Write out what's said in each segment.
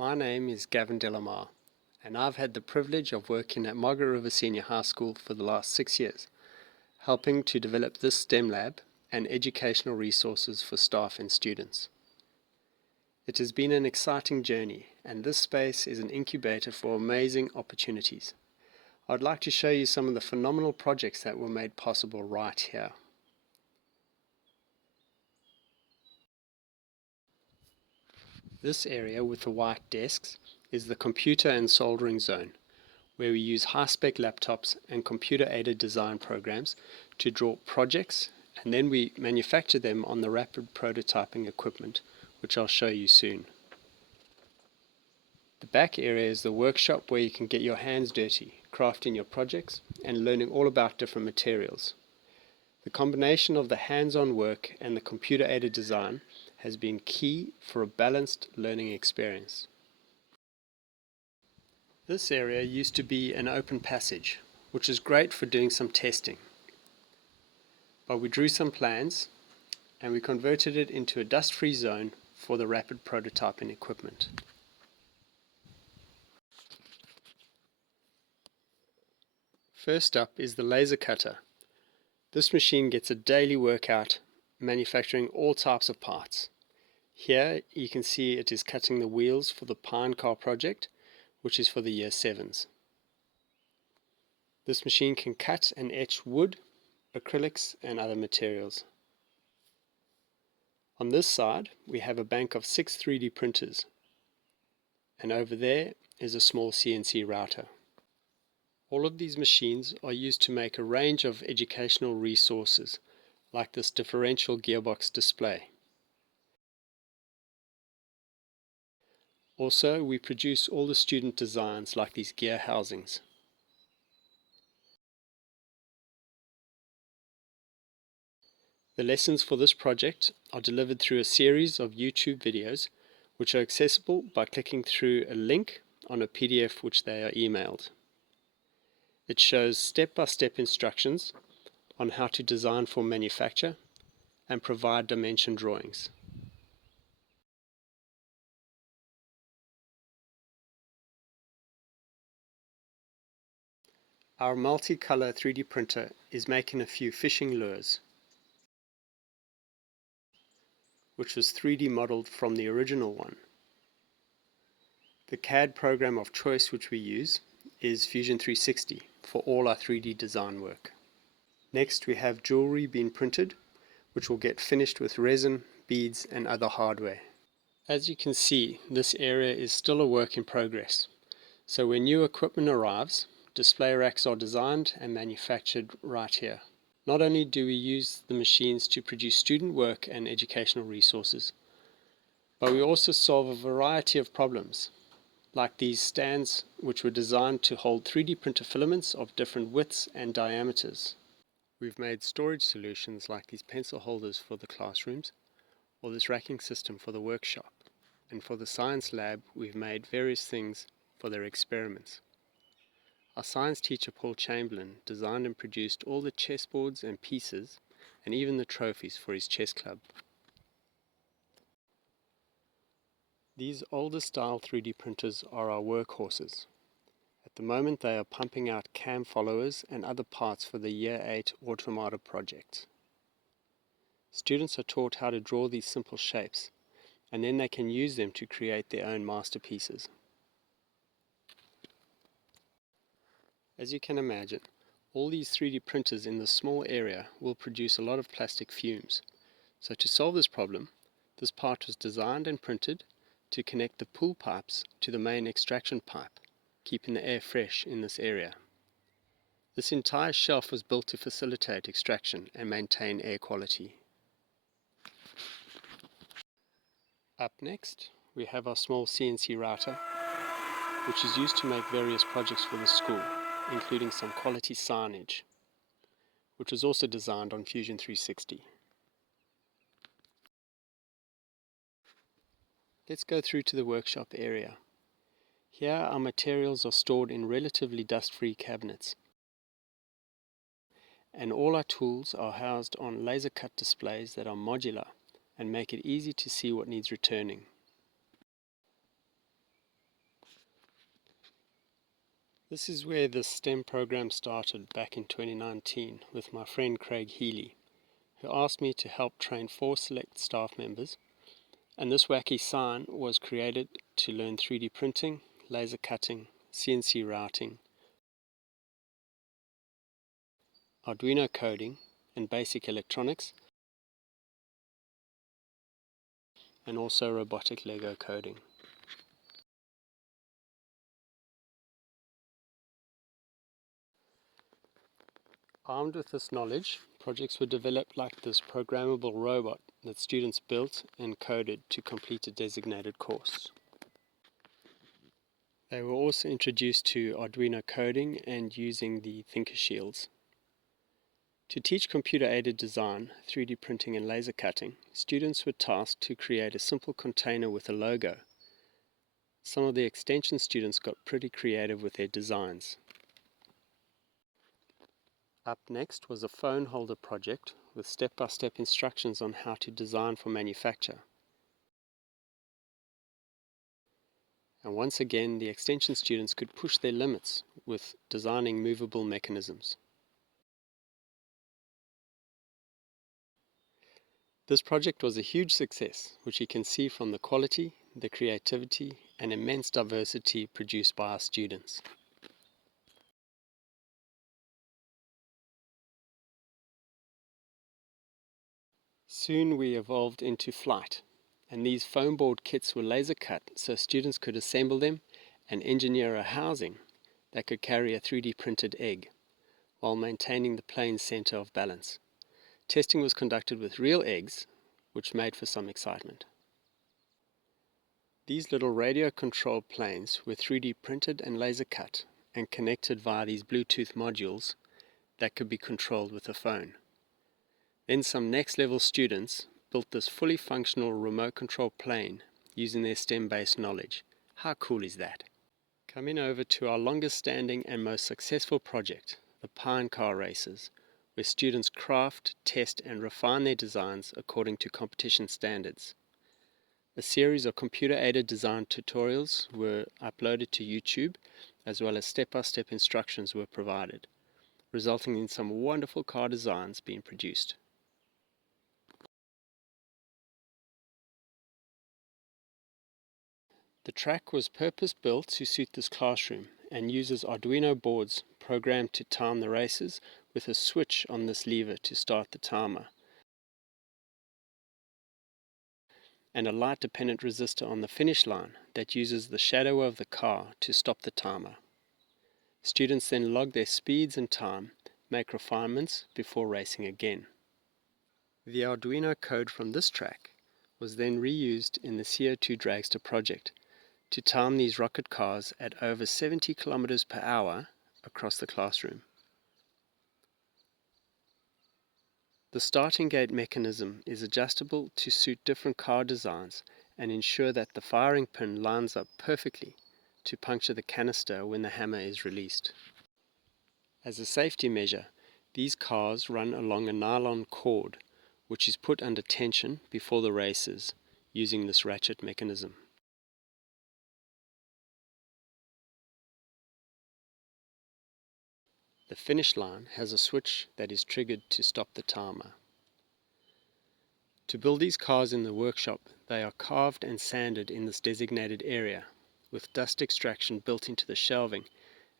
My name is Gavin Delamar, and I've had the privilege of working at Margaret Senior High School for the last 6 years, helping to develop this STEM lab and educational resources for staff and students. It has been an exciting journey, and this space is an incubator for amazing opportunities. I'd like to show you some of the phenomenal projects that were made possible right here. This area with the white desks is the computer and soldering zone, where we use high-spec laptops and computer-aided design programs to draw projects, and then we manufacture them on the rapid prototyping equipment, which I'll show you soon. The back area is the workshop where you can get your hands dirty, crafting your projects and learning all about different materials. The combination of the hands-on work and the computer-aided design has been key for a balanced learning experience. This area used to be an open passage, which is great for doing some testing. But we drew some plans and we converted it into a dust-free zone for the rapid prototyping equipment. First up is the laser cutter. This machine gets a daily workout manufacturing all types of parts. Here you can see it is cutting the wheels for the Pine Car project, which is for the Year 7s. This machine can cut and etch wood, acrylics and other materials. On this side we have a bank of 6 3D printers, and over there is a small CNC router. All of these machines are used to make a range of educational resources, like this differential gearbox display. Also, we produce all the student designs like these gear housings. The lessons for this project are delivered through a series of YouTube videos, which are accessible by clicking through a link on a PDF which they are emailed. It shows step-by-step instructions on how to design for manufacture and provide dimension drawings. Our multicolor 3D printer is making a few fishing lures, which was 3D modeled from the original one. The CAD program of choice which we use is Fusion 360 for all our 3D design work. Next we have jewelry being printed, which will get finished with resin, beads and other hardware. As you can see, this area is still a work in progress. So when new equipment arrives, display racks are designed and manufactured right here. Not only do we use the machines to produce student work and educational resources, but we also solve a variety of problems, like these stands which were designed to hold 3D printer filaments of different widths and diameters. We've made storage solutions like these pencil holders for the classrooms, or this racking system for the workshop. And for the science lab, we've made various things for their experiments. Our science teacher Paul Chamberlain designed and produced all the chessboards and pieces, and even the trophies for his chess club. These older style 3D printers are our workhorses. At the moment they are pumping out cam followers and other parts for the Year 8 Automata project. Students are taught how to draw these simple shapes, and then they can use them to create their own masterpieces. As you can imagine, all these 3D printers in this small area will produce a lot of plastic fumes. So to solve this problem, this part was designed and printed to connect the pool pipes to the main extraction pipe, keeping the air fresh in this area. This entire shelf was built to facilitate extraction and maintain air quality. Up next, we have our small CNC router, which is used to make various projects for the school, including some quality signage, which was also designed on Fusion 360. Let's go through to the workshop area. Here our materials are stored in relatively dust-free cabinets, and all our tools are housed on laser cut displays that are modular and make it easy to see what needs returning. This is where the STEM program started back in 2019 with my friend Craig Healy, who asked me to help train 4 select staff members, and this wacky sign was created to learn 3D printing, laser cutting, CNC routing, Arduino coding and basic electronics, and also robotic Lego coding. Armed with this knowledge, projects were developed like this programmable robot that students built and coded to complete a designated course. They were also introduced to Arduino coding and using the Thinker Shields. To teach computer-aided design, 3D printing and laser cutting, students were tasked to create a simple container with a logo. Some of the extension students got pretty creative with their designs. Up next was a phone holder project with step-by-step instructions on how to design for manufacture. And once again, the extension students could push their limits with designing movable mechanisms. This project was a huge success, which you can see from the quality, the creativity, and immense diversity produced by our students. Soon we evolved into flight, and these foam board kits were laser cut so students could assemble them and engineer a housing that could carry a 3D printed egg, while maintaining the plane's center of balance. Testing was conducted with real eggs, which made for some excitement. These little radio-controlled planes were 3D printed and laser cut and connected via these Bluetooth modules that could be controlled with a phone. Then some next-level students built this fully functional remote-controlled plane using their STEM-based knowledge. How cool is that? Coming over to our longest-standing and most successful project, the Pine Car Races, where students craft, test, and refine their designs according to competition standards. A series of computer-aided design tutorials were uploaded to YouTube, as well as step-by-step instructions were provided, resulting in some wonderful car designs being produced. The track was purpose-built to suit this classroom and uses Arduino boards programmed to time the races with a switch on this lever to start the timer, and a light-dependent resistor on the finish line that uses the shadow of the car to stop the timer. Students then log their speeds and time, make refinements before racing again. The Arduino code from this track was then reused in the CO2 dragster project to time these rocket cars at over 70 kilometers per hour across the classroom. The starting gate mechanism is adjustable to suit different car designs and ensure that the firing pin lines up perfectly to puncture the canister when the hammer is released. As a safety measure, these cars run along a nylon cord which is put under tension before the races using this ratchet mechanism. The finish line has a switch that is triggered to stop the timer. To build these cars in the workshop, they are carved and sanded in this designated area, with dust extraction built into the shelving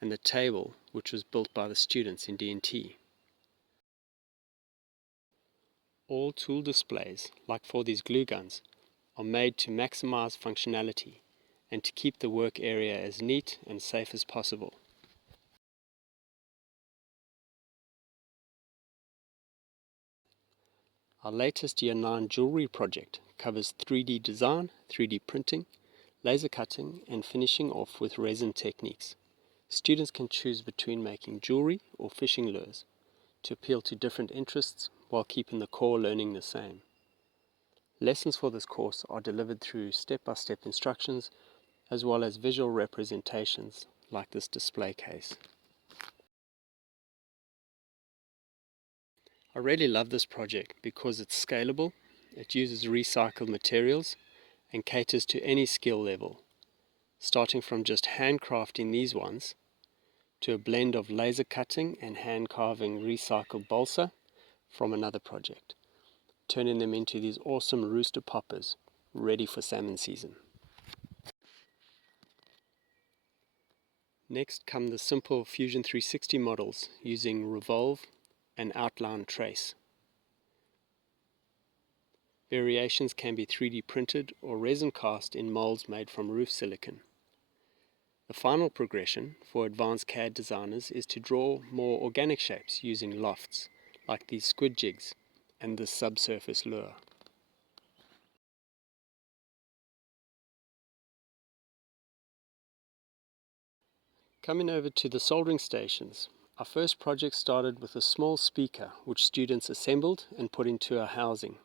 and the table, which was built by the students in D&T. All tool displays, like for these glue guns, are made to maximize functionality and to keep the work area as neat and safe as possible. Our latest Year 9 jewelry project covers 3D design, 3D printing, laser cutting, and finishing off with resin techniques. Students can choose between making jewelry or fishing lures to appeal to different interests while keeping the core learning the same. Lessons for this course are delivered through step-by-step instructions as well as visual representations like this display case. I really love this project because it's scalable, it uses recycled materials, and caters to any skill level, starting from just handcrafting these ones to a blend of laser cutting and hand carving recycled balsa from another project, turning them into these awesome rooster poppers ready for salmon season. Next come the simple Fusion 360 models using revolve and outline trace. Variations can be 3D printed or resin cast in molds made from roof silicon. The final progression for advanced CAD designers is to draw more organic shapes using lofts, like these squid jigs and this subsurface lure. Coming over to the soldering stations, our first project started with a small speaker which students assembled and put into a housing.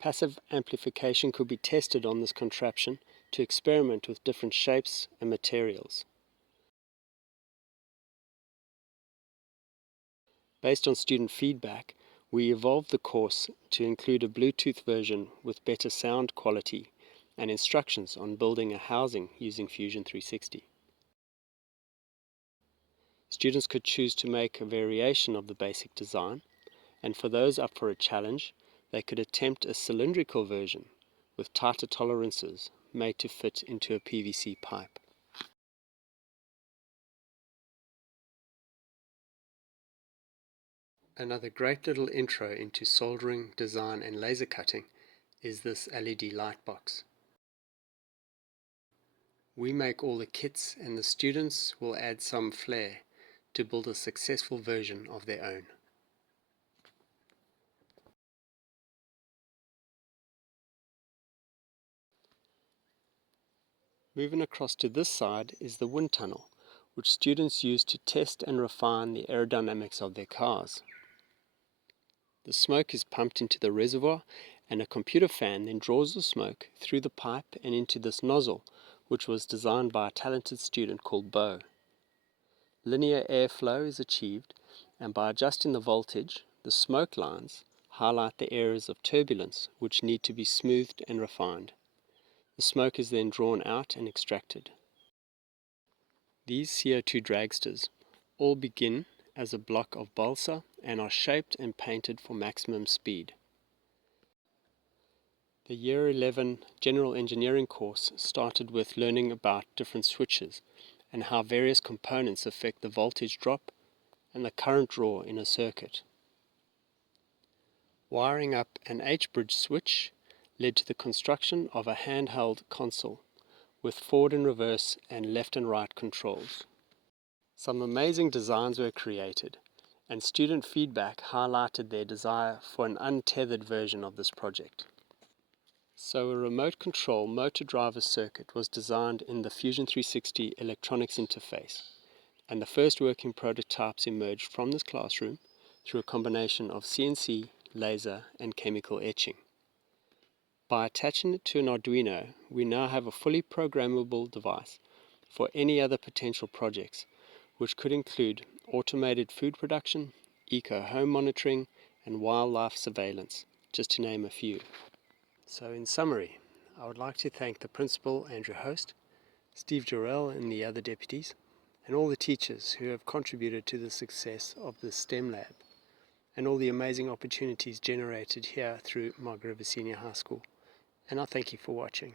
Passive amplification could be tested on this contraption to experiment with different shapes and materials. Based on student feedback, we evolved the course to include a Bluetooth version with better sound quality and instructions on building a housing using Fusion 360. Students could choose to make a variation of the basic design, and for those up for a challenge, they could attempt a cylindrical version with tighter tolerances made to fit into a PVC pipe. Another great little intro into soldering, design and laser cutting is this LED light box. We make all the kits and the students will add some flair to build a successful version of their own. Moving across to this side is the wind tunnel, which students use to test and refine the aerodynamics of their cars. The smoke is pumped into the reservoir and a computer fan then draws the smoke through the pipe and into this nozzle, which was designed by a talented student called Bo. Linear airflow is achieved, and by adjusting the voltage, the smoke lines highlight the areas of turbulence which need to be smoothed and refined. The smoke is then drawn out and extracted. These CO2 dragsters all begin as a block of balsa and are shaped and painted for maximum speed. The Year 11 General Engineering course started with learning about different switches and how various components affect the voltage drop and the current draw in a circuit. Wiring up an H-bridge switch led to the construction of a handheld console with forward and reverse and left and right controls. Some amazing designs were created, and student feedback highlighted their desire for an untethered version of this project. So a remote control motor driver circuit was designed in the Fusion 360 electronics interface, and the first working prototypes emerged from this classroom through a combination of CNC, laser, and chemical etching. By attaching it to an Arduino, we now have a fully programmable device for any other potential projects, which could include automated food production, eco-home monitoring, and wildlife surveillance, just to name a few. So in summary, I would like to thank the principal, Andrew Host, Steve Jarrell and the other deputies, and all the teachers who have contributed to the success of the STEM lab, and all the amazing opportunities generated here through Margaret Senior High School. And I thank you for watching.